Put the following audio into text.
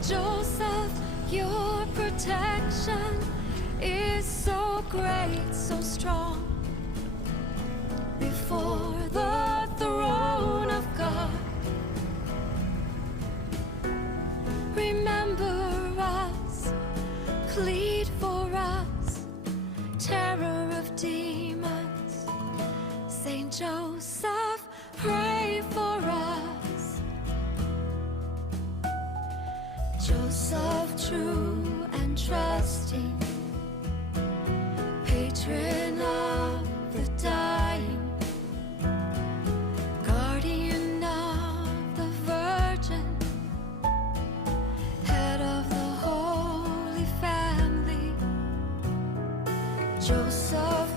Saint Joseph, your protection is so great, so strong. Before the throne of God, remember us, plead for us, terror of demons. Saint Joseph, pray for us. Joseph, true and trusting, patron of the dying, guardian of the Virgin, head of the Holy Family. Joseph,